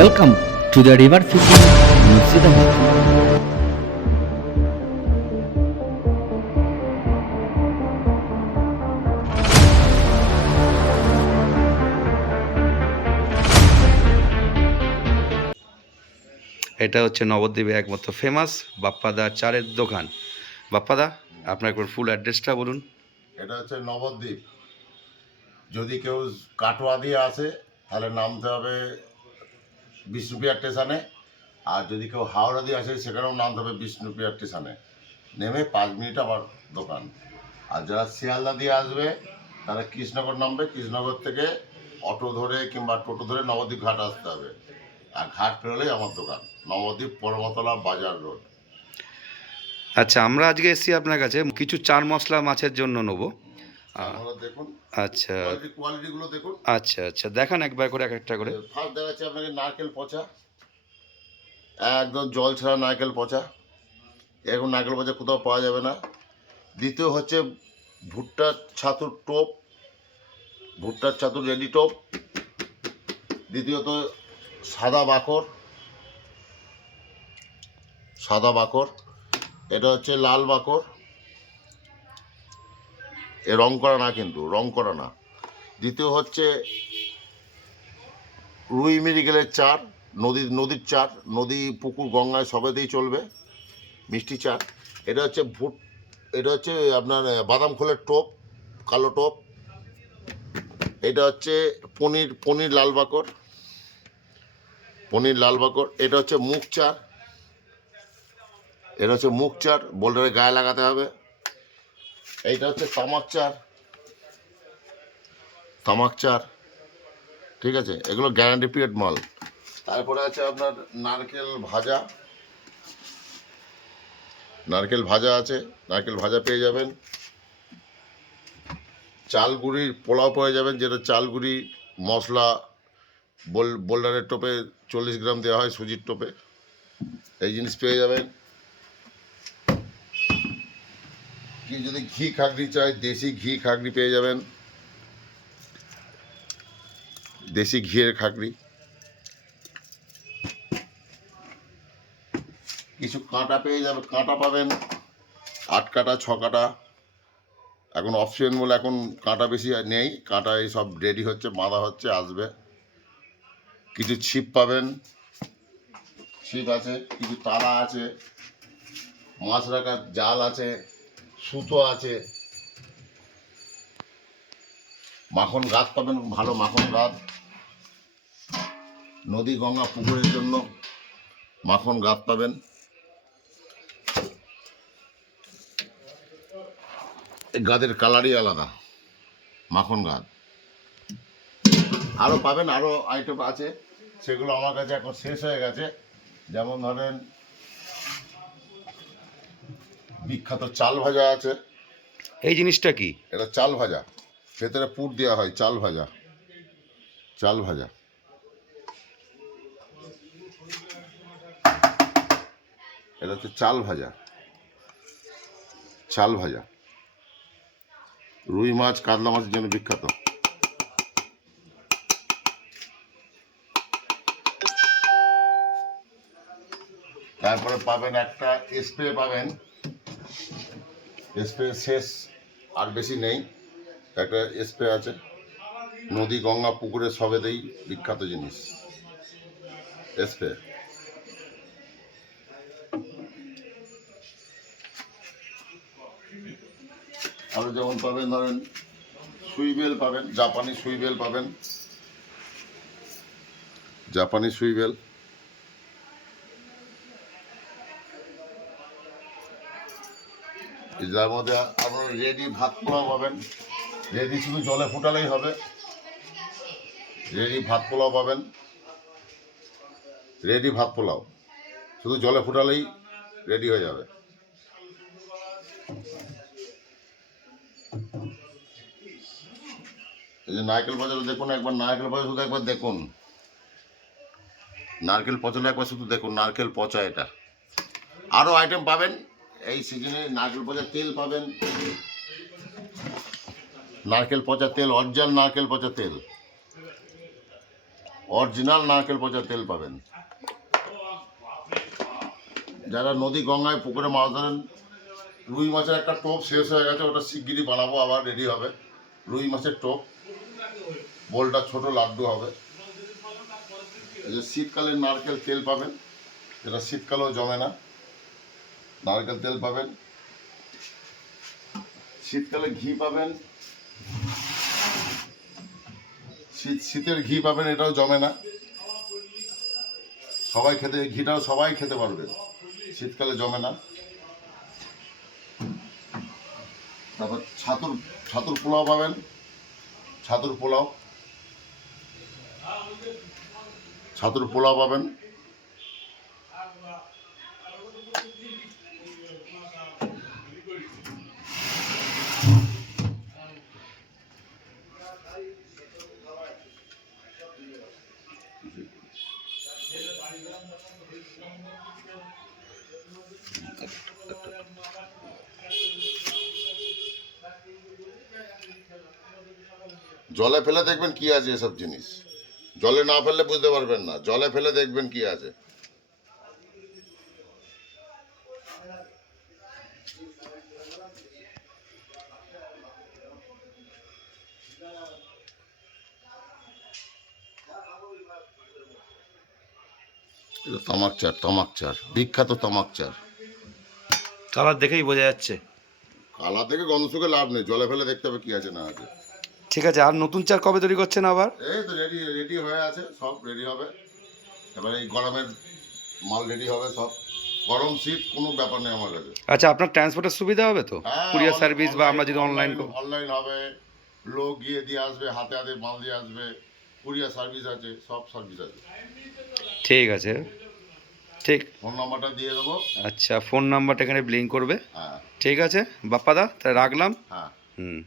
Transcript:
Welcome to the River Fishing Murshidabad. এটা হচ্ছে নবদ্বীপে একমাত্র ফেমাস বাপ্পাদা চারের দোকান। বাপ্পাদা, আপনার একবার ফুল অ্যাড্রেসটা বলুন। এটা হচ্ছে নবদ্বীপ। যদি কেউ কাটোয়া দিয়ে আসে তাহলে নামতে হবে বিষ্ণুপ্রিয়া স্টেশনে, আর যদি কেউ হাওড়া দিয়ে আসে সেখানেও নামতে হবে বিষ্ণুপ্রিয়া স্টেশনে। নেমে 5 মিনিট আমার দোকান। আর যারা শিয়ালদা দিয়ে আসবে তারা কৃষ্ণনগর নামবে, কৃষ্ণনগর থেকে অটো ধরে কিংবা টোটো ধরে নবদ্বীপ ঘাট আসতে হবে। আর ঘাট পেরোলেই আমার দোকান, নবদ্বীপ পরমতলা বাজার রোড। আচ্ছা, আমরা আজকে এসেছি আপনার কাছে কিছু চার মশলা মাছের জন্য নেবো। আপনারা দেখুন, আচ্ছা কোয়ালিটিগুলো দেখুন। আচ্ছা আচ্ছা, দেখান একবার করে, এক একটা করে। ফার্স্ট দেখাচ্ছি আপনাকে নারকেল পচা, একদম জল ছাড়া নারকেল পচা। এখন নারকেল পচা কোথাও পাওয়া যাবে না। দ্বিতীয় হচ্ছে ভুট্টার ছাতুর টোপ, ভুট্টার ছাতুর রেডি টোপ। দ্বিতীয়ত সাদা বাকর, সাদা বাকর। এটা হচ্ছে লাল বাকর, এ রং করা না, কিন্তু রং করা না। দ্বিতীয় হচ্ছে রুই মিরিগেলের চার, নদীর চার, নদী পুকুর গঙ্গায় সবেতেই চলবে, মিষ্টি চার। এটা হচ্ছে এটা হচ্ছে আপনার বাদাম খোলের টোপ, কালো টোপ। এটা হচ্ছে পনির লাল বাকর, পনির লাল বাকর। এটা হচ্ছে মুখ চার, এটা হচ্ছে মুখ চার, বোল্ডারে গায়ে লাগাতে হবে। এইটা হচ্ছে তামাক চার, তামাক চার। ঠিক আছে, এগুলো গ্যারান্টি পিরিয়ড মাল। তারপরে আছে আপনার নারকেল ভাজা, নারকেল ভাজা আছে, নারকেল ভাজা পেয়ে যাবেন। চালগুড়ির পোলাও পেয়ে যাবেন, যেটা চালগুড়ি মশলা বোল্ডারের টোপে 40 গ্রাম দেওয়া হয়, সুজির টোপে। এই জিনিস পেয়ে যাবেন। কি যদি ঘি খাগড়ি চাই, দেশি ঘি খাগড়ি পেয়ে যাবেন, দেশি ঘিয়ের খাগড়ি। কিছু কাঁটা পেয়ে যাবে, কাঁটা পাবেন 8 কাটা 6 কাটা। এখন অপশন বলে এখন কাঁটা বেশি নেই, কাঁটা এই সব রেডি হচ্ছে, বাঁধা হচ্ছে, আসবে। কিছু ছিপ পাবেন, ছিপ আছে, কিছু তালা আছে, মাছ রাখার জাল আছে, সুতো আছে। মাখন গাছ পাবেন, ভালো মাখন গাছ, নদী গঙ্গা পুকুরের জন্য মাখন গাছ পাবেন। গাদের কালারই আলাদা, মাখন গাছ। আরও পাবেন, আরও আইটেম আছে, সেগুলো আমার কাছে এখন শেষ হয়ে গেছে। যেমন ধরেন বিখ্যাত চাল ভাজা আছে। এই জিনিসটা কি? এটা চাল ভাজা, ভেতরে পুর দেওয়া হয়, চাল ভাজা, চাল ভাজা। এটা হচ্ছে চাল ভাজা, চাল ভাজা। রুই মাছ কাতলা মাছের জন্য বিখ্যাত। তারপরে পাবেন একটা স্প্রে পাবেন, স্প্রে শেষ, আর বেশি নেই। একটা স্প্রে আছে, নদী গঙ্গা পুকুরে সবেতেই বিখ্যাত জিনিস, স্প্রে। আরও যেমন পাবেন ধরেন সুইবেল পাবেন, জাপানি সুইবেল পাবেন, জাপানি সুইবেল। যার মধ্যে আপনার রেডি ভাত পোলাও পাবেন, রেডি শুধু জলে ফুটালেই হবে, রেডি ভাত পোলাও পাবেন, রেডি ভাত পোলাও শুধু জলে ফুটালেই রেডি হয়ে যাবে। এই যে নারকেল পচাটা দেখুন একবার, নারকেল পচা শুধু একবার দেখুন, নারকেল পচাটা একবার শুধু দেখুন, নারকেল পচা এটা। আরও আইটেম পাবেন এই সিজনে, নারকেল পচা তেল পাবেন, নারকেল পচা তেল, অরিজিনাল নারকেল পচা তেল, অরিজিনাল নারকেল পচা তেল পাবেন। যারা নদী গঙ্গায় পুকুরে মাছ ধরেন, রুই মাছের একটা টোপ শেষ হয়ে গেছে, ওটা শিগগিরই বানাবো, আবার রেডি হবে। রুই মাছের টোপ, বোলটা ছোট লাড্ডু হবে। এই যে শীতকালে নারকেল তেল পাবেন, যেটা শীতকালেও জমে না, নারকেল তেল পাবেন। শীতকালে ঘি পাবেন, শীতের ঘি পাবেন, এটাও জমে না, সবাই খেতে, ঘিটাও সবাই খেতে পারবে, শীতকালে জমে না। তারপর ছাতুর পোলাও পাবেন, ছাতুর পোলাও পাবেন। জলে ফেলে দেখবেন কি আছে এসব জিনিস, জলে না ফেললে বুঝতে পারবেন না, জলে ফেলে দেখবেন কি আছে। এটা তামাক চার, বিখ্যাত তামাক চার। কালার দেখেই বোঝা যাচ্ছে। কালা থেকে গন্ধ শুকে লাভ নেই, জলে ফেলে দেখতে হবে কি আছে না আছে। ঠিক আছে, আর নতুন চার কবে তৈরি করছেন আবার? এই তো রেডি হয়ে আছে, সব রেডি হবে। এবার এই গরমের মাল রেডি হবে সব, গরম শীত কোনো ব্যাপার নেই আমার কাছে। আচ্ছা, আপনার ট্রান্সপোর্টের সুবিধা হবে তো? হ্যাঁ, কুরিয়ার সার্ভিস বা আমরা যদি অনলাইন অনলাইন হবে, লোক গিয়ে দিয়ে আসবে, হাতে হাতে মাল দিয়ে আসবে, কুরিয়ার সার্ভিস আছে, সব সার্ভিস আছে। ঠিক আছে, ঠিক। ফোন নাম্বারটা দিয়ে দেবো। আচ্ছা, ফোন নাম্বারটা এখানে ব্লিঙ্ক করবে। হ্যাঁ ঠিক আছে বাপ্পাদা, তাহলে রাখলাম। হ্যাঁ। হুম।